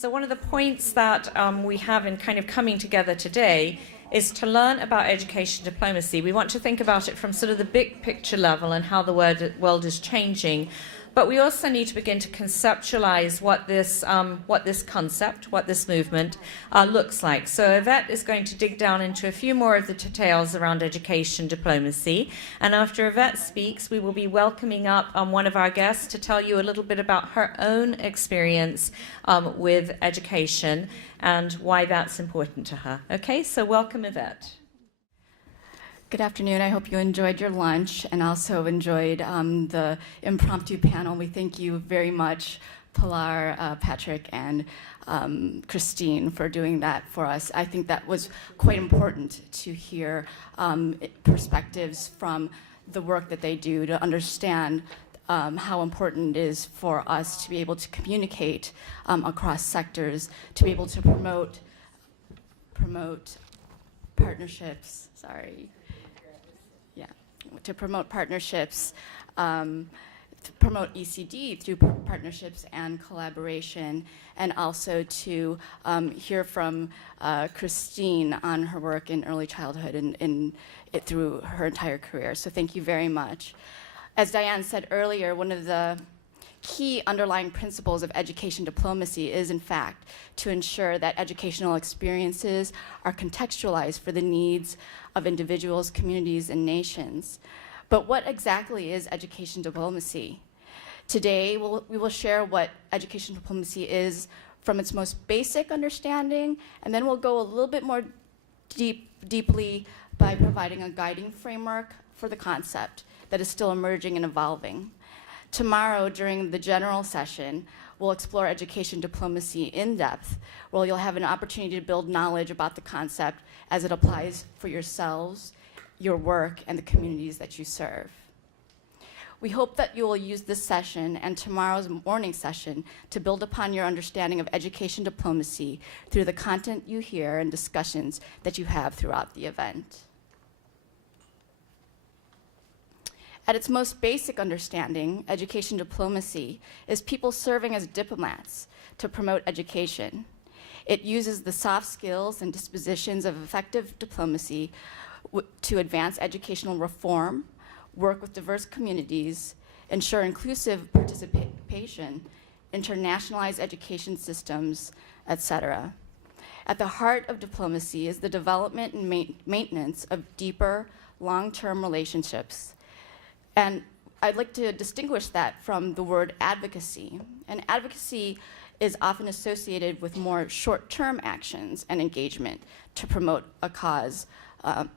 So one of the points that we have in kind of coming together today is to learn about education diplomacy. We want to think about it from sort of the big picture level and how the world is changing. But we also need to begin to conceptualize what this concept, what this movement looks like. So Yvette is going to dig down into a few more of the details around education diplomacy. And after Yvette speaks, we will be welcoming up one of our guests to tell you a little bit about her own experience with education and why that's important to her. Okay, so welcome, Yvette. Good afternoon. I hope you enjoyed your lunch and also enjoyed the impromptu panel. We thank you very much, Pilar, Patrick, and Christine, for doing that for us. I think that was quite important to hear perspectives from the work that they do to understand how important it is for us to be able to communicate across sectors, to be able to promote partnerships. To promote partnerships, to promote ECD through partnerships and collaboration, and also to hear from Christine on her work in early childhood and through her entire career. So thank you very much. As Diane said earlier, one of the key underlying principles of education diplomacy is, in fact, to ensure that educational experiences are contextualized for the needs of individuals, communities, and nations. But what exactly is education diplomacy? Today, we will share what education diplomacy is from its most basic understanding, and then we'll go a little bit more deeply by providing a guiding framework for the concept that is still emerging and evolving. Tomorrow, during the general session, we'll explore education diplomacy in depth, where you'll have an opportunity to build knowledge about the concept as it applies for yourselves, your work, and the communities that you serve. We hope that you will use this session and tomorrow's morning session to build upon your understanding of education diplomacy through the content you hear and discussions that you have throughout the event. At its most basic understanding, education diplomacy is people serving as diplomats to promote education. It uses the soft skills and dispositions of effective diplomacy to advance educational reform, work with diverse communities, ensure inclusive participation, internationalize education systems, etc. At the heart of diplomacy is the development and maintenance of deeper, long-term relationships. And I'd like to distinguish that from the word advocacy. And advocacy is often associated with more short-term actions and engagement to promote a cause, and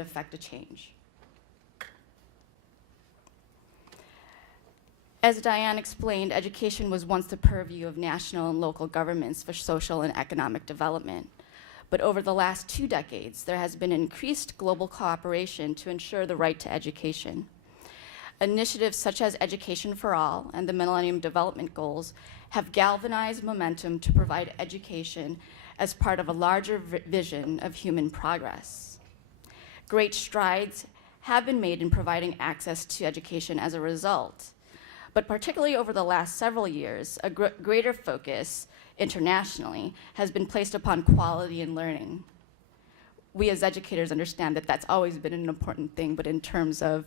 affect a change. As Diane explained, education was once the purview of national and local governments for social and economic development. But over the last 2 decades, there has been increased global cooperation to ensure the right to education. Initiatives such as Education for All and the Millennium Development Goals have galvanized momentum to provide education as part of a larger vision of human progress. Great strides have been made in providing access to education as a result. But particularly over the last several years, a greater focus internationally has been placed upon quality and learning. We as educators understand that that's always been an important thing, but in terms of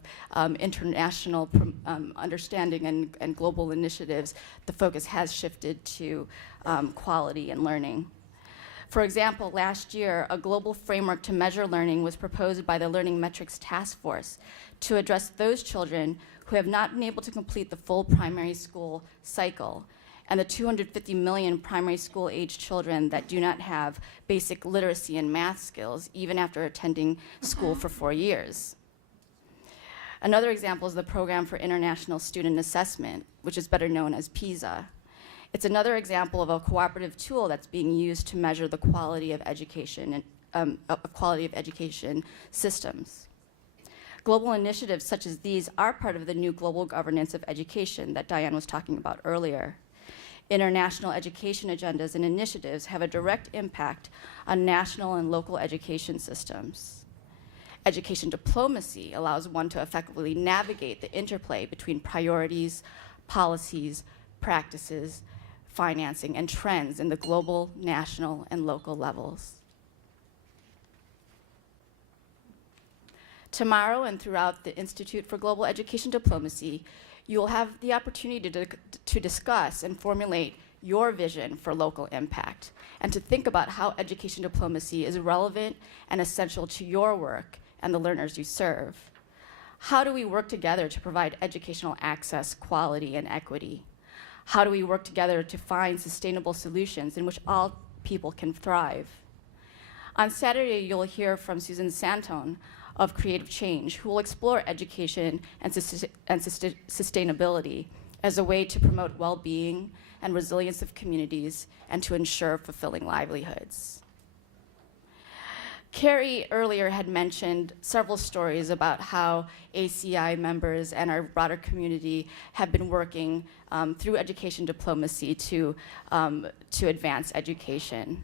international understanding and global initiatives, the focus has shifted to quality and learning. For example, last year, a global framework to measure learning was proposed by the Learning Metrics Task Force to address those children who have not been able to complete the full primary school cycle, and the 250 million primary school-age children that do not have basic literacy and math skills even after attending school for 4 years. Another example is the Program for International Student Assessment, which is better known as PISA. It's another example of a cooperative tool that's being used to measure the quality of education and quality of education systems. Global initiatives such as these are part of the new global governance of education that Diane was talking about earlier. International education agendas and initiatives have a direct impact on national and local education systems. Education diplomacy allows one to effectively navigate the interplay between priorities, policies, practices, financing, and trends in the global, national, and local levels. Tomorrow and throughout the Institute for Global Education Diplomacy, you will have the opportunity to discuss and formulate your vision for local impact and to think about how education diplomacy is relevant and essential to your work and the learners you serve. How do we work together to provide educational access, quality, and equity? How do we work together to find sustainable solutions in which all people can thrive? On Saturday, you'll hear from Susan Santone of Creative Change, who will explore education and sustainability as a way to promote well-being and resilience of communities and to ensure fulfilling livelihoods. Carrie earlier had mentioned several stories about how ACI members and our broader community have been working through education diplomacy to advance education.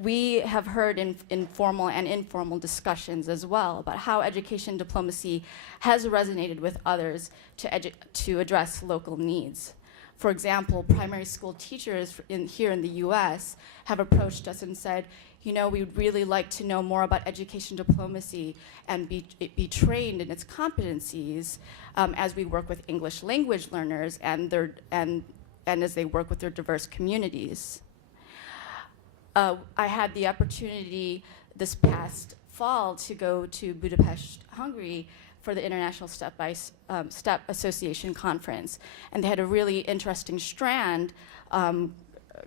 We have heard in formal and informal discussions as well about how education diplomacy has resonated with others to address local needs. For example, primary school teachers here in the US have approached us and said, you know, we would really like to know more about education diplomacy and be trained in its competencies as we work with English language learners and as they work with their diverse communities. I had the opportunity this past fall to go to Budapest, Hungary for the International Step by Step Association Conference. And they had a really interesting strand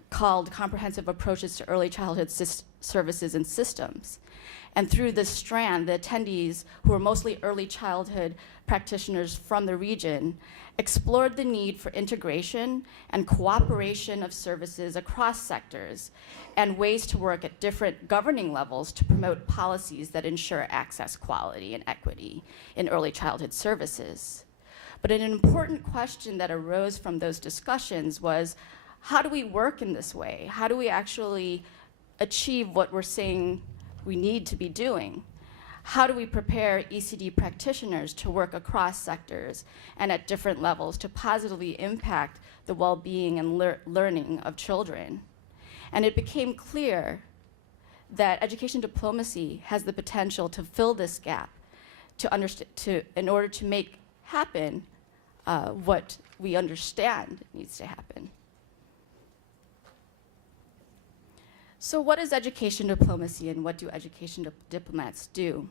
called Comprehensive Approaches to Early Childhood Services and Systems. And through this strand, the attendees, who were mostly early childhood practitioners from the region, explored the need for integration and cooperation of services across sectors and ways to work at different governing levels to promote policies that ensure access, quality, and equity in early childhood services. But an important question that arose from those discussions was, how do we work in this way? How do we actually achieve what we're saying we need to be doing? How do we prepare ECD practitioners to work across sectors and at different levels to positively impact the well-being and learning of children? And it became clear that education diplomacy has the potential to fill this gap in order to make happen what we understand needs to happen. So what is education diplomacy and what do education diplomats do?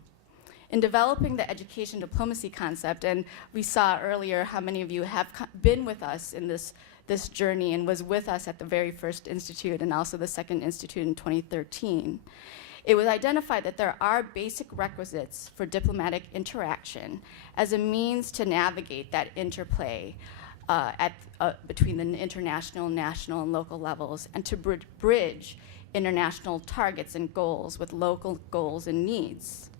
In developing the education diplomacy concept, and we saw earlier how many of you have been with us in this journey and was with us at the very first institute and also the second institute in 2013, it was identified that there are basic requisites for diplomatic interaction as a means to navigate that interplay between the international, national, and local levels, and to bridge international targets and goals with local goals and needs.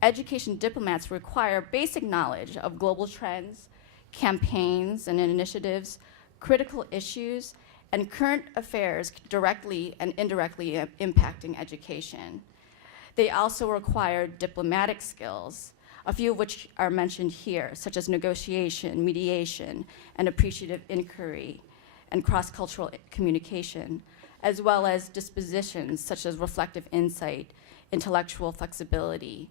Education diplomats require basic knowledge of global trends, campaigns and initiatives, critical issues, and current affairs directly and indirectly impacting education. They also require diplomatic skills, a few of which are mentioned here, such as negotiation, mediation, and appreciative inquiry, and cross-cultural communication, as well as dispositions such as reflective insight, intellectual flexibility,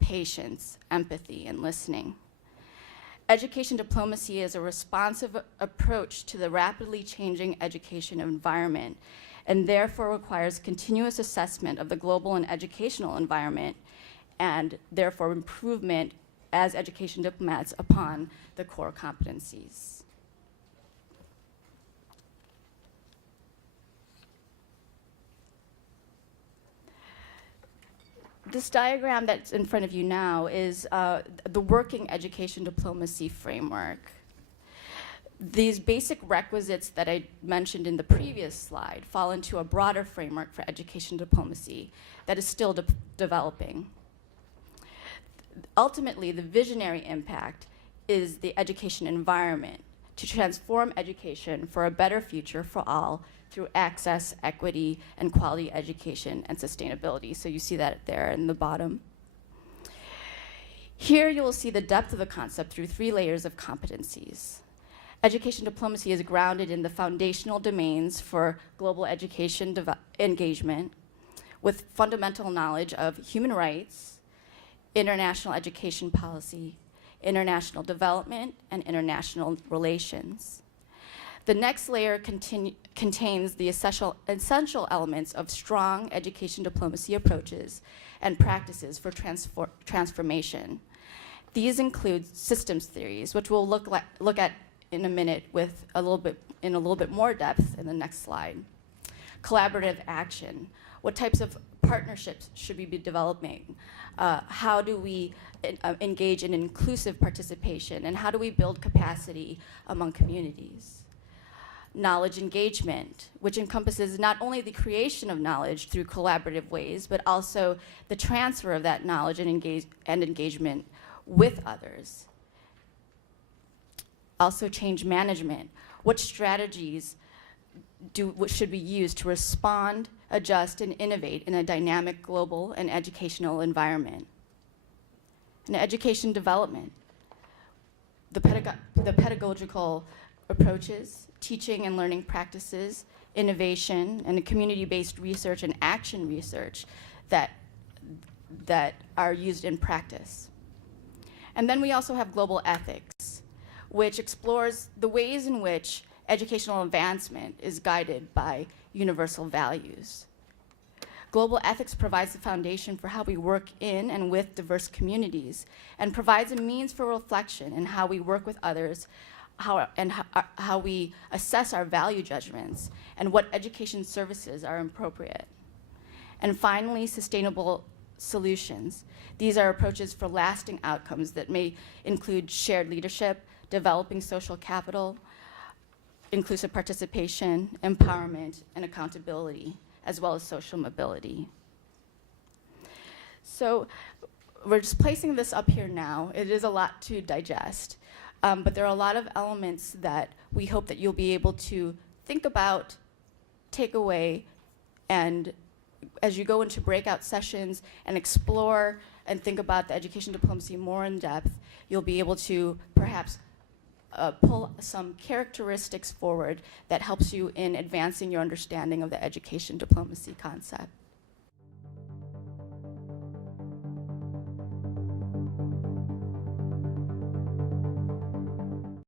patience, empathy, and listening. Education diplomacy is a responsive approach to the rapidly changing education environment and therefore requires continuous assessment of the global and educational environment and therefore improvement as education diplomats upon the core competencies. This diagram that's in front of you now is the working education diplomacy framework. These basic requisites that I mentioned in the previous slide fall into a broader framework for education diplomacy that is still developing. Ultimately, the visionary impact is the education environment to transform education for a better future for all through access, equity, and quality education and sustainability. So you see that there in the bottom. Here you will see the depth of the concept through 3 layers of competencies. Education diplomacy is grounded in the foundational domains for global education engagement with fundamental knowledge of human rights, international education policy, international development, and international relations. The next layer contains the essential elements of strong education diplomacy approaches and practices for transformation. These include systems theories, which we'll look at in a minute with a little bit more depth in the next slide. Collaborative action. What types of partnerships should we be developing? How do we engage in inclusive participation? And how do we build capacity among communities? Knowledge engagement, which encompasses not only the creation of knowledge through collaborative ways, but also the transfer of that knowledge and engagement with others. Also change management. What strategies should be used to respond, adjust, and innovate in a dynamic global and educational environment? And education development. The pedagogical approaches, teaching and learning practices, innovation, and community-based research and action research that are used in practice. And then we also have global ethics, which explores the ways in which educational advancement is guided by universal values. Global ethics provides the foundation for how we work in and with diverse communities and provides a means for reflection in how we work with others, how we assess our value judgments, and what education services are appropriate. And finally, sustainable solutions. These are approaches for lasting outcomes that may include shared leadership, developing social capital, inclusive participation, empowerment, and accountability, as well as social mobility. So we're just placing this up here now. It is a lot to digest, but there are a lot of elements that we hope that you'll be able to think about, take away, and as you go into breakout sessions and explore and think about the education diplomacy more in depth, you'll be able to perhaps pull some characteristics forward that helps you in advancing your understanding of the education diplomacy concept.